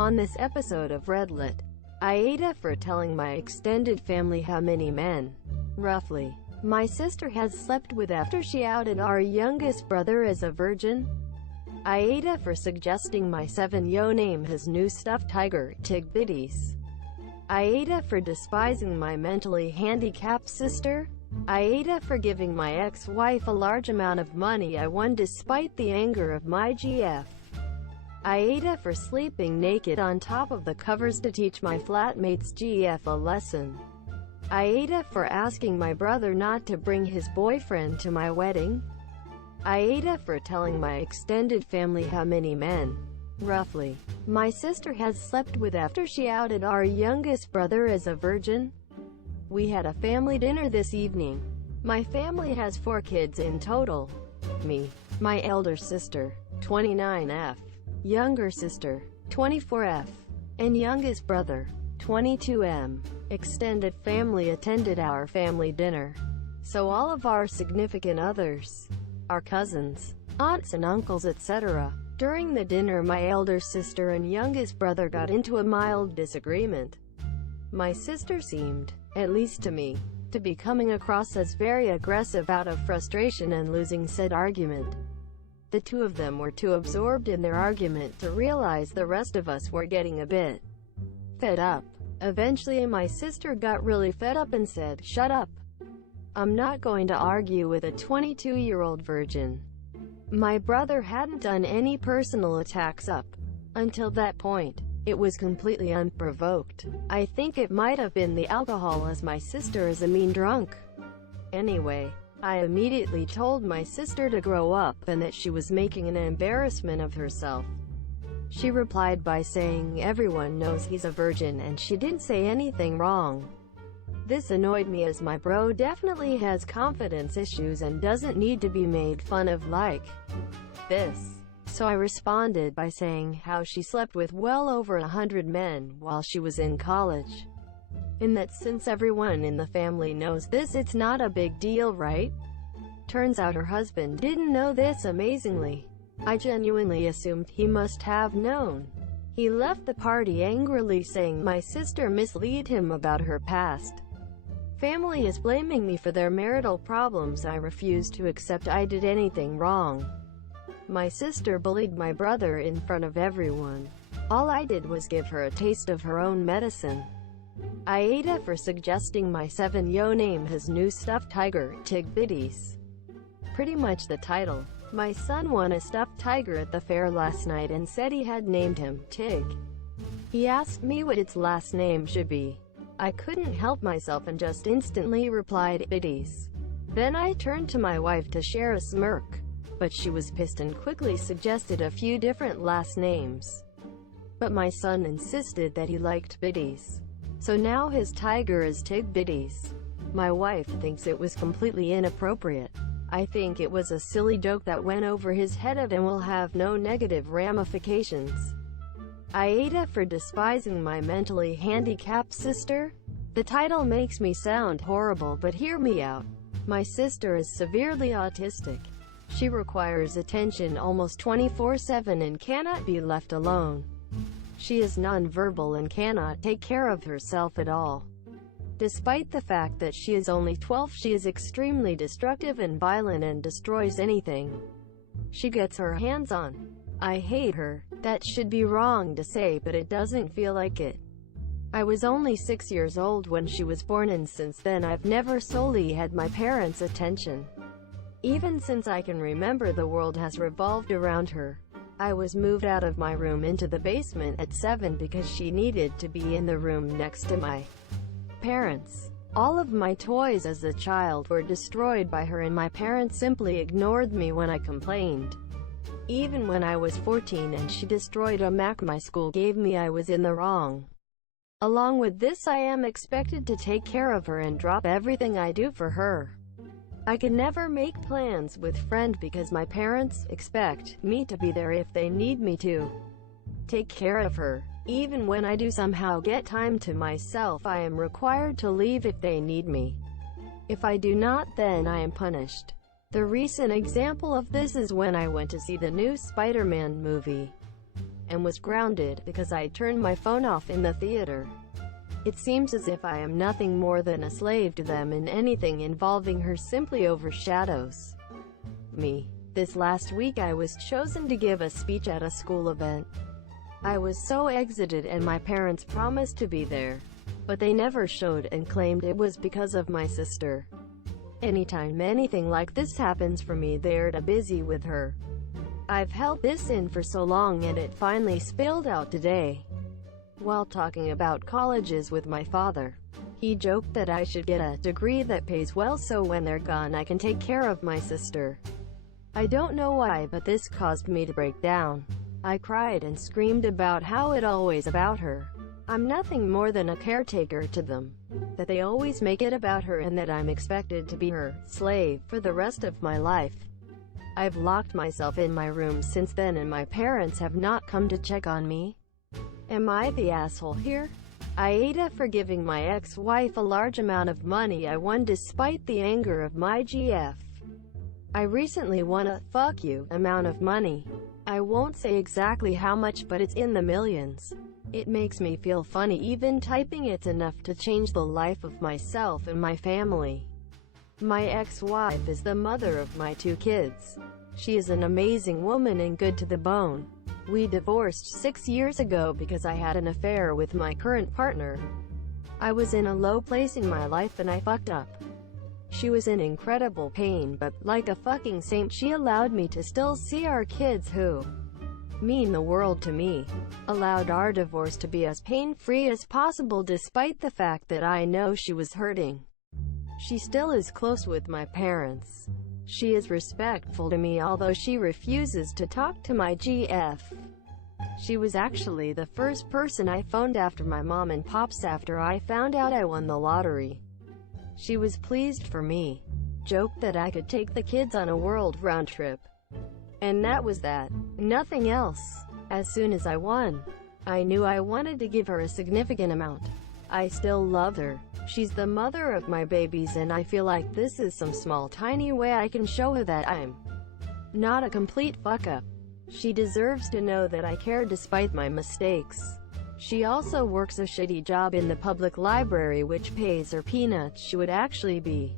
On this episode of Redlit, AmItheA for telling my extended family how many men, roughly, my sister has slept with after she outed our youngest brother as a virgin. AmItheA for suggesting my 7-yo name his new stuffed tiger, Tig Biddies. AmItheA for despising my mentally handicapped sister. AmItheA for giving my ex-wife a large amount of money I won despite the anger of my GF. AmItheA for sleeping naked on top of the covers to teach my flatmate's GF a lesson. AmItheA for asking my brother not to bring his boyfriend to my wedding. AmItheA for telling my extended family how many men, roughly, my sister has slept with after she outed our youngest brother as a virgin. We had a family dinner this evening. My family has 4 kids in total. Me, my elder sister, 29F, younger sister, 24F, and youngest brother, 22M. Extended family attended our family dinner. So all of our significant others, our cousins, aunts and uncles etc. During the dinner my elder sister and youngest brother got into a mild disagreement. My sister seemed, at least to me, to be coming across as very aggressive out of frustration and losing said argument. The two of them were too absorbed in their argument to realize the rest of us were getting a bit fed up. Eventually my sister got really fed up and said, "Shut up. I'm not going to argue with a 22-year-old virgin." My brother hadn't done any personal attacks up until that point. It was completely unprovoked. I think it might have been the alcohol, as my sister is a mean drunk. Anyway, I immediately told my sister to grow up and that she was making an embarrassment of herself. She replied by saying everyone knows he's a virgin and she didn't say anything wrong. This annoyed me as my bro definitely has confidence issues and doesn't need to be made fun of like this. So I responded by saying how she slept with well over 100 men while she was in college. And that since everyone in the family knows this, it's not a big deal, right? Turns out her husband didn't know this amazingly. I genuinely assumed he must have known. He left the party angrily saying my sister misled him about her past. Family is blaming me for their marital problems. I refuse to accept I did anything wrong. My sister bullied my brother in front of everyone. All I did was give her a taste of her own medicine. AmItheA for suggesting my 7-yo name his new stuffed tiger, Tig Biddies. Pretty much the title. My son won a stuffed tiger at the fair last night and said he had named him Tig. He asked me what its last name should be. I couldn't help myself and just instantly replied, Biddies. Then I turned to my wife to share a smirk, but she was pissed and quickly suggested a few different last names. But my son insisted that he liked Biddies. So now his tiger is Tig Biddies. My wife thinks it was completely inappropriate. I think it was a silly joke that went over his head and will have no negative ramifications. AmItheA for despising my mentally handicapped sister. The title makes me sound horrible, but hear me out. My sister is severely autistic. She requires attention almost 24/7 and cannot be left alone. She is nonverbal and cannot take care of herself at all. Despite the fact that she is only 12, she is extremely destructive and violent and destroys anything she gets her hands on. I hate her. That should be wrong to say, but it doesn't feel like it. I was only 6 years old when she was born, and since then I've never solely had my parents' attention. Even since I can remember, the world has revolved around her. I was moved out of my room into the basement at 7 because she needed to be in the room next to my parents. All of my toys as a child were destroyed by her, and my parents simply ignored me when I complained. Even when I was 14 and she destroyed a Mac my school gave me, I was in the wrong. Along with this, I am expected to take care of her and drop everything I do for her. I can never make plans with friend because my parents expect me to be there if they need me to take care of her. Even when I do somehow get time to myself, I am required to leave if they need me. If I do not, then I am punished. The recent example of this is when I went to see the new Spider-Man movie. and was grounded because I turned my phone off in the theater. It seems as if I am nothing more than a slave to them, and anything involving her simply overshadows me. This last week I was chosen to give a speech at a school event. I was so excited and my parents promised to be there, but they never showed and claimed it was because of my sister. Anytime anything like this happens for me, they're too busy with her. I've held this in for so long and it finally spilled out today. While talking about colleges with my father, he joked that I should get a degree that pays well so when they're gone I can take care of my sister. I don't know why, but this caused me to break down. I cried and screamed about how it always about her. I'm nothing more than a caretaker to them, that they always make it about her and that I'm expected to be her slave for the rest of my life. I've locked myself in my room since then and my parents have not come to check on me. Am I the asshole here? AmItheA for giving my ex-wife a large amount of money I won despite the anger of my GF. I recently won a "fuck you" amount of money. I won't say exactly how much, but it's in the millions. It makes me feel funny even typing it's enough to change the life of myself and my family. My ex-wife is the mother of my 2 kids. She is an amazing woman and good to the bone. We divorced 6 years ago because I had an affair with my current partner. I was in a low place in my life and I fucked up. She was in incredible pain, but like a fucking saint she allowed me to still see our kids, who mean the world to me. Allowed our divorce to be as pain-free as possible despite the fact that I know she was hurting. She still is close with my parents. She is respectful to me although she refuses to talk to my GF. She was actually the first person I phoned after my mom and pops after I found out I won the lottery. She was pleased for me. Joked that I could take the kids on a world round trip. And that was that. Nothing else. As soon as I won, I knew I wanted to give her a significant amount. I still love her. She's the mother of my babies and I feel like this is some small tiny way I can show her that I'm not a complete fuck-up. She deserves to know that I care despite my mistakes. She also works a shitty job in the public library which pays her peanuts. She would actually be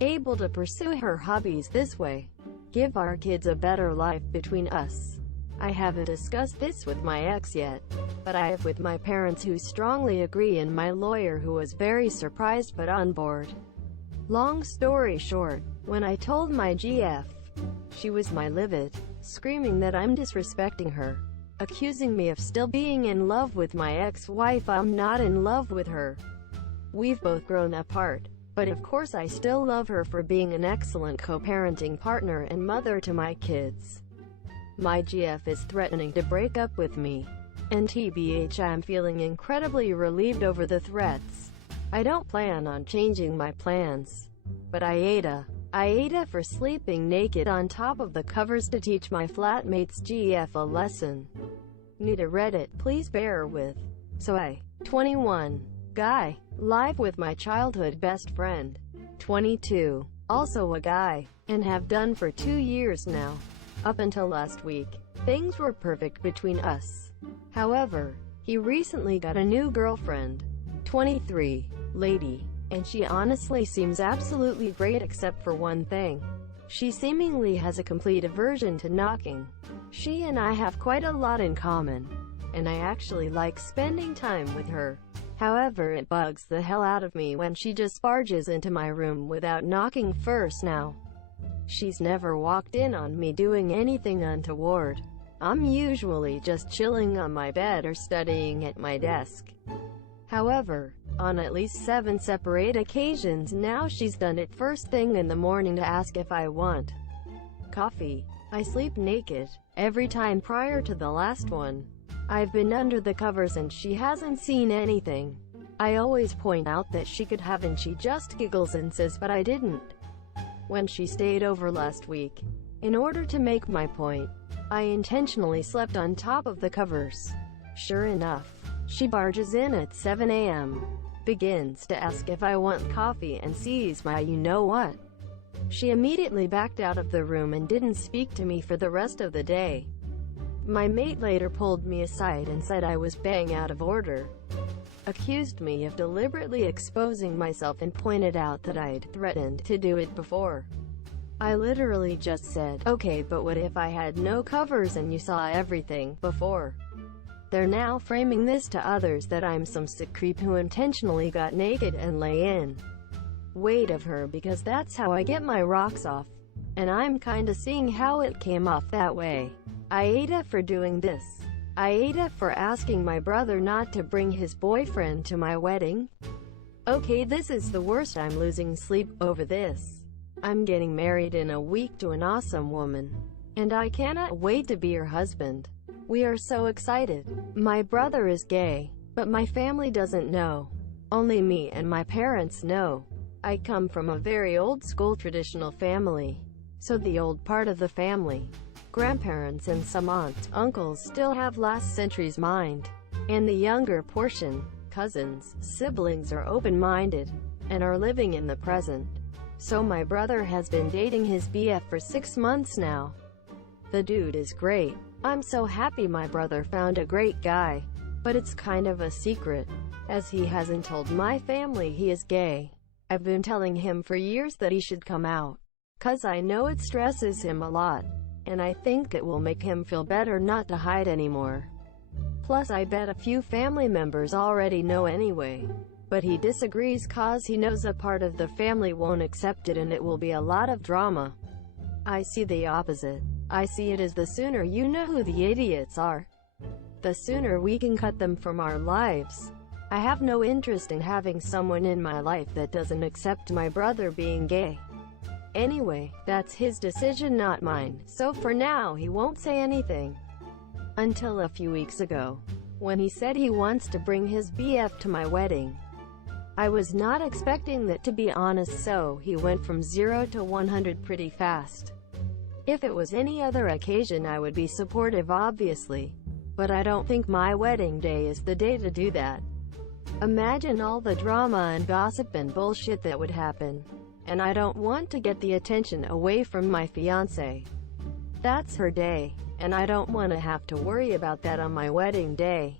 able to pursue her hobbies this way. Give our kids a better life between us. I haven't discussed this with my ex yet, but I have with my parents who strongly agree and my lawyer who was very surprised but on board. Long story short, when I told my GF, she was my livid, screaming that I'm disrespecting her, accusing me of still being in love with my ex-wife. I'm not in love with her. We've both grown apart, but of course I still love her for being an excellent co-parenting partner and mother to my kids. My GF is threatening to break up with me. And TBH, I'm feeling incredibly relieved over the threats. I don't plan on changing my plans. But AmItheA for sleeping naked on top of the covers to teach my flatmates GF a lesson. Need a Reddit, please bear with. So 21, guy, live with my childhood best friend, 22, also a guy, and have done for 2 years now. Up until last week, things were perfect between us. However, he recently got a new girlfriend, 23, lady, and she honestly seems absolutely great except for one thing. She seemingly has a complete aversion to knocking. She and I have quite a lot in common, and I actually like spending time with her. However, it bugs the hell out of me when she just barges into my room without knocking first now. She's never walked in on me doing anything untoward. I'm usually just chilling on my bed or studying at my desk. However, on at least 7 separate occasions now she's done it first thing in the morning to ask if I want coffee. I sleep naked every time prior to the last one. I've been under the covers and she hasn't seen anything. I always point out that she could have and she just giggles and says but I didn't. When she stayed over last week, in order to make my point, I intentionally slept on top of the covers. Sure enough, she barges in at 7 a.m., begins to ask if I want coffee and sees my you-know-what. She immediately backed out of the room and didn't speak to me for the rest of the day. My mate later pulled me aside and said I was bang out of order, accused me of deliberately exposing myself and pointed out that I'd threatened to do it before. I literally just said, okay, but what if I had no covers and you saw everything before? They're now framing this to others that I'm some sick creep who intentionally got naked and lay in wait of her because that's how I get my rocks off. And I'm kinda seeing how it came off that way. AmItheA for doing this. AmItheA for asking my brother not to bring his boyfriend to my wedding. Okay, this is the worst. I'm losing sleep over this. I'm getting married in a week to an awesome woman, and I cannot wait to be her husband. We are so excited. My brother is gay, but my family doesn't know. Only me and my parents know. I come from a very old school traditional family, so the old part of the family, grandparents and some aunts, uncles, still have last century's mind, and the younger portion, cousins, siblings, are open-minded and are living in the present. So my brother has been dating his BF for 6 months now. The dude is great. I'm so happy my brother found a great guy, but it's kind of a secret, as he hasn't told my family he is gay. I've been telling him for years that he should come out, 'cause I know it stresses him a lot, and I think it will make him feel better not to hide anymore. Plus I bet a few family members already know anyway, but he disagrees 'cause he knows a part of the family won't accept it and it will be a lot of drama. I see the opposite. I see it as the sooner you know who the idiots are, the sooner we can cut them from our lives. I have no interest in having someone in my life that doesn't accept my brother being gay. Anyway, that's his decision, not mine, so for now he won't say anything. Until a few weeks ago, when he said he wants to bring his BF to my wedding. I was not expecting that, to be honest, so he went from 0 to 100 pretty fast. If it was any other occasion I would be supportive, obviously, but I don't think my wedding day is the day to do that. Imagine all the drama and gossip and bullshit that would happen. And I don't want to get the attention away from my fiancé. That's her day, and I don't want to have to worry about that on my wedding day.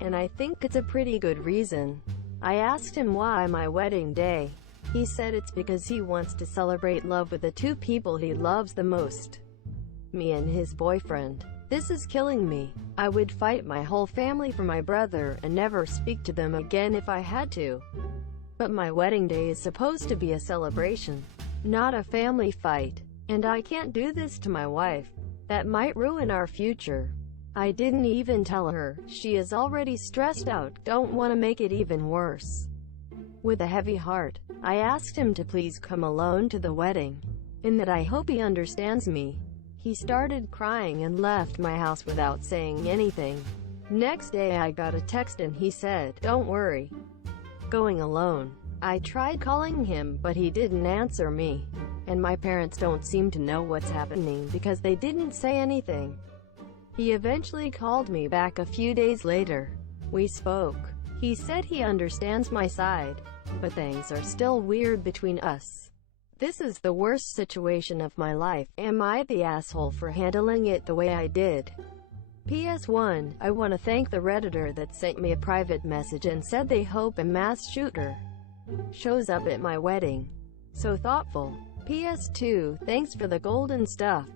And I think it's a pretty good reason. I asked him why my wedding day. He said it's because he wants to celebrate love with the two people he loves the most, me and his boyfriend. This is killing me. I would fight my whole family for my brother and never speak to them again if I had to. But my wedding day is supposed to be a celebration, not a family fight. And I can't do this to my wife. That might ruin our future. I didn't even tell her. She is already stressed out, don't want to make it even worse. With a heavy heart, I asked him to please come alone to the wedding, and that I hope he understands me. He started crying and left my house without saying anything. Next day I got a text and he said, "Don't worry, going alone." I tried calling him, but he didn't answer me. And my parents don't seem to know what's happening because they didn't say anything. He eventually called me back a few days later. We spoke. He said he understands my side, but things are still weird between us. This is the worst situation of my life. Am I the asshole for handling it the way I did? PS1, I want to thank the Redditor that sent me a private message and said they hope a mass shooter shows up at my wedding. So thoughtful. PS2, thanks for the golden stuff.